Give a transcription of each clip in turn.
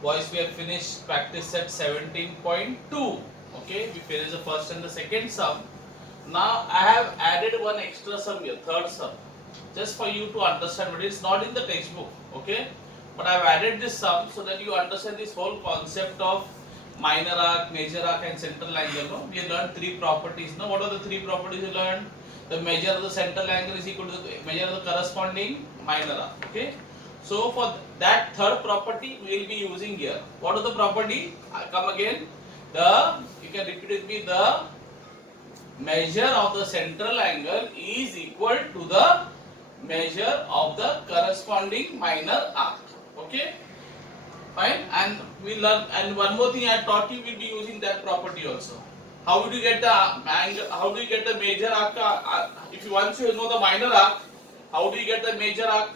Boys, we have finished practice set 17.2. Okay, we finished the first and the second sum. Now I have added one extra sum here, third sum, just for you to understand. But it's not in the textbook. Okay, but I have added this sum so that you understand this whole concept of minor arc, major arc, and central angle. No? We learned three properties. No, what are the three properties we learned? The measure of the central angle is equal to the measure of the corresponding minor arc. Okay. So for that third property we will be using here. What is the property? I come again. You can repeat with me. The measure of the central angle is equal to the measure of the corresponding minor arc. Okay. Fine. And we learn. And one more thing I taught you, will be using that property also. How would you get the angle? How do you get the major arc? If you once you know the minor arc, how do you get the major arc?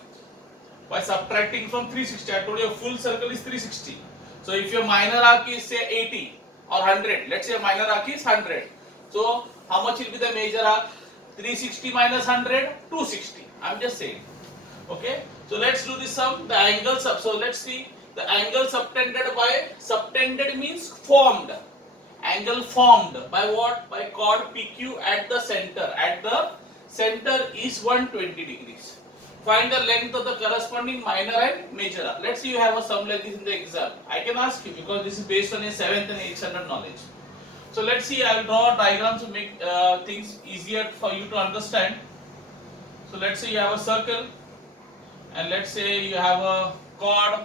By subtracting from 360. I told you a full circle is 360. So if your minor arc is say 80 or 100, let's say minor arc is 100. So how much will be the major arc? 360 minus 100, 260. I'm just saying. Okay. So let's do this sum. The angle sub. So let's see the angle subtended by, subtended means formed. Angle formed by what? By chord PQ at the center. At the center is 120 degrees. Find the length of the corresponding minor and major arc. Let's say you have a sum like this in the exam. I can ask you because this is based on a 7th and 8th standard knowledge. So let's see, I will draw a diagram to make things easier for you to understand. So let's say you have a circle and let's say you have a chord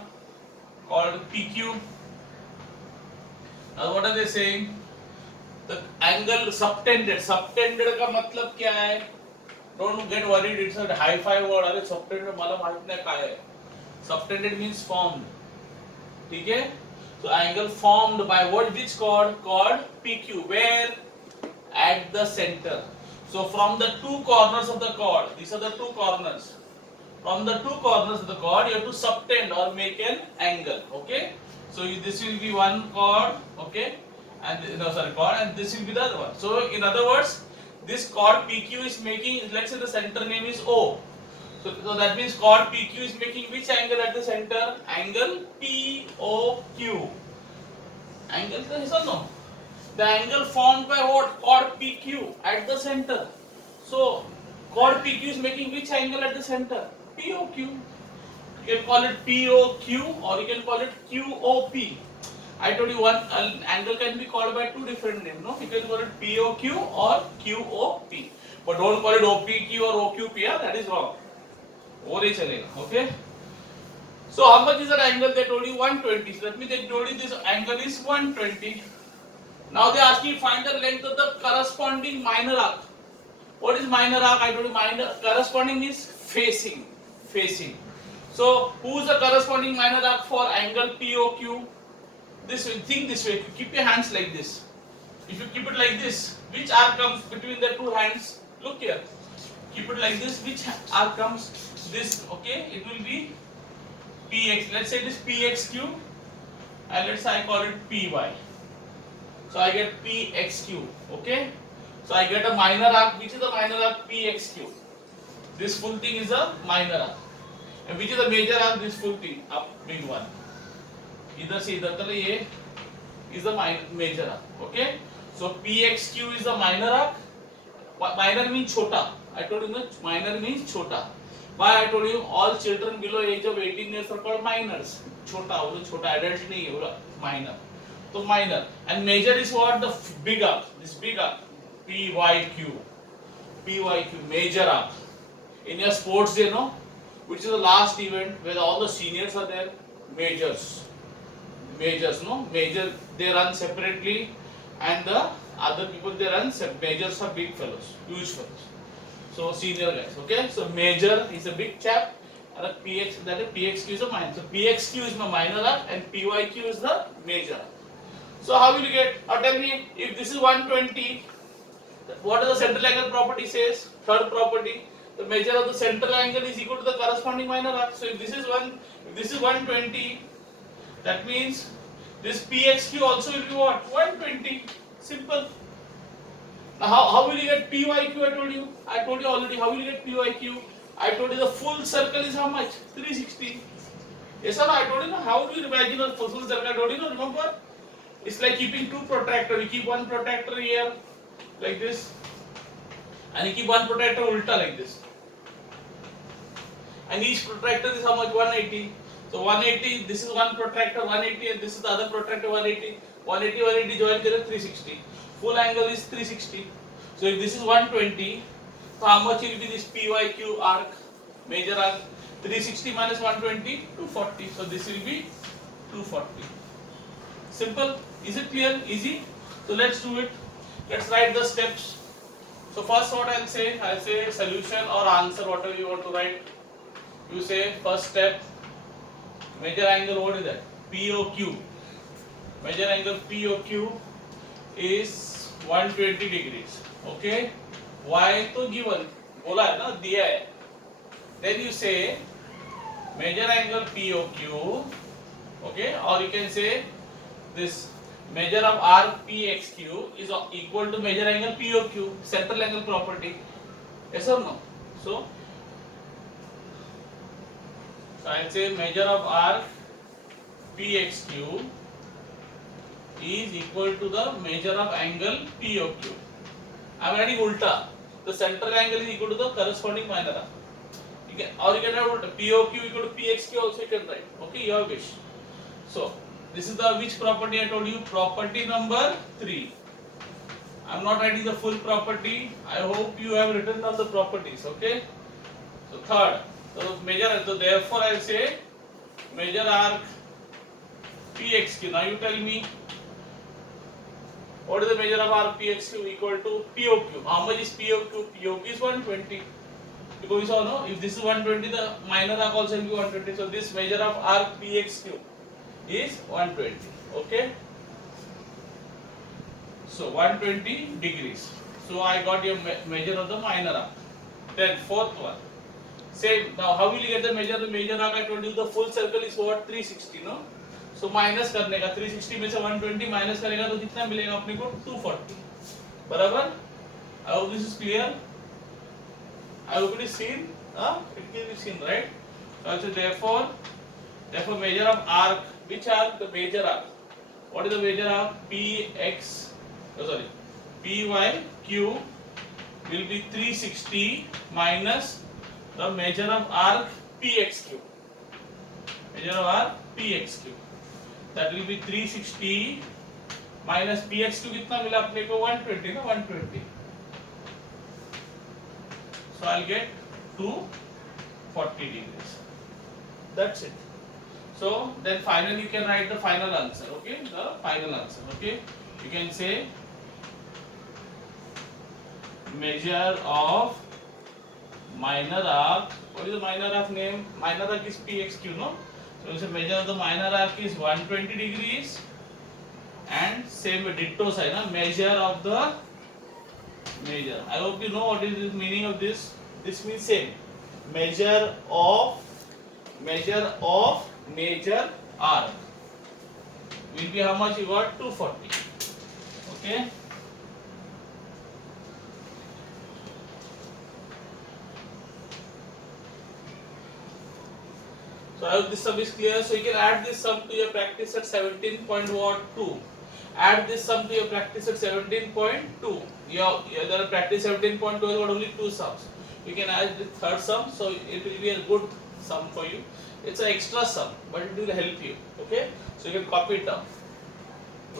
called PQ. Now what are they saying? The angle subtended. Subtended का मतलब क्या है? Don't get worried, it's a hi-fi word. अरे subtended मला माहित नहीं क्या है. Subtended means formed. ठीक है? So angle formed by what? Which chord? Chord PQ. Where? At the center. So from the two corners of the chord, these are the two corners. From the two corners of the chord, you have to subtend or make an angle. Okay? So this will be one chord. Okay? And no, sorry, chord, and this will be the other one. So in other words, this chord PQ is making, let's say the center name is O. So that means chord PQ is making which angle at the center? Angle POQ. Angle, yes or no? The angle formed by what? Chord PQ at the center. So chord PQ is making which angle at the center? POQ. You can call it POQ or you can call it QOP. I told you one angle can be called by two different names. No, you can call it POQ or QOP, but don't call it OPQ or OQP. Yeah, that is wrong. Okay. So how much is that angle? They told you 120. So that means they told you this angle is 120. Now they ask you find the length of the corresponding minor arc. What is minor arc? I told you minor corresponding is facing. Facing. So who is the corresponding minor arc for angle POQ? This way, think this way. Keep your hands like this. If you keep it like this, which arc comes between the two hands? Look here. Keep it like this. Which arc comes? This. Okay. It will be PX. Let's say it is PXQ, and let's say I call it PY. So I get PXQ. Okay. So I get a minor arc. Which is the minor arc? PXQ. This full thing is a minor arc. And which is the major arc? This full thing, up big one. इधर से इधर तक ये is the major arc. Okay. So PXQ is the minor arc. Minor means छोटा. I told you that minor means छोटा. Why I told you all children below age of 18 years are called minors. छोटा, वो तो छोटा adult नहीं है, वो minor. So minor. And major is what? The big arc. This big arc. PYQ. PYQ. Major arc. In your sports day, no? Which is the last event where all the seniors are there? Majors. Majors, no? Major, they run separately, and the other people they run majors are big fellows, huge fellows. So senior guys, okay? So major is a big chap, and a PXQ is a minor. So PXQ is my minor arc, and PYQ is the major arc. So how will you get? Or tell me, if this is 120, what does the central angle property says? Third property, the measure of the central angle is equal to the corresponding minor arc. So if this is 120. That means this PXQ also will be what? 120. Simple. Now how will you get PYQ? I told you already. How will you get PYQ? I told you the full circle is how much? 360. Yes or no? I told you, no, how do you imagine a full circle? I told you, no, remember? It's like keeping two protractors. You keep one protractor here, like this, and you keep one protractor ulta like this. And each protractor is how much? 180. So 180, this is one protractor 180, and this is the other protractor 180. 180, 180 join together 360. Full angle is 360. So if this is 120, so how much will be this PYQ arc, major arc? 360 minus 120, 240. So this will be 240. Simple. Is it clear? Easy? So let's do it. Let's write the steps. So first what I'll say solution or answer, whatever you want to write. You say first step, major angle, what is that? POQ. Major angle POQ is 120 degrees. Okay? Why तो given, बोला है ना, दिया है. Then you say major angle POQ, okay, or you can say this measure of RPXQ is equal to measure angle POQ, central angle property. Yes or no? So I'll say measure of RPXQ is equal to the measure of angle POQ. I am writing ulta. The central angle is equal to the corresponding minor arc. You can write POQ equal to PXQ also you can write. Okay, your wish. So this is the which property I told you? Property number 3. I am not writing the full property. I hope you have written down the properties. Okay. So third. So measure. So therefore I will say measure arc PXQ. Now you tell me what is the measure of arc PXQ equal to POQ. How much is POQ? POQ is 120. Because we saw, no, if this is 120, the minor arc also will be 120. So this measure of arc PXQ is 120. Okay. So 120 degrees. So I got your measure of the minor arc. Then fourth one. Same. Now how will you get the measure of the major arc? I told you the full circle is what? 360, no? So minus करने का 360 में से 120 minus करेगा तो कितना मिलेगा अपने को? 240. बराबर? I hope this is clear. I hope it is seen. It can be seen, right? So therefore measure of arc. Which arc? The major arc. What is the major arc? PYQ will be 360 minus the measure of arc PXQ. Measure of arc PXQ. That will be 360 minus PXQ कितना मिला अपने को? 120 ना, 120. So I'll get 240 degrees. That's it. So then finally you can write the final answer. Okay, the final answer. Okay, you can say measure of minor arc. What is the minor arc name? Minor arc is PXQ, no? So you say measure of the minor arc is 120 degrees, and same ditto sign, measure of the major. I hope you know what is the meaning of this. This means same. Measure of major arc will be how much? You got 240. Okay. So I hope this sum is clear. So you can add this sum to your practice at 17.2. Add this sum to your practice at 17.2. There are practice 17.2 has got only 2 sums. You can add the third sum, so it will be a good sum for you. It's an extra sum, but it will help you. Okay, so you can copy it down.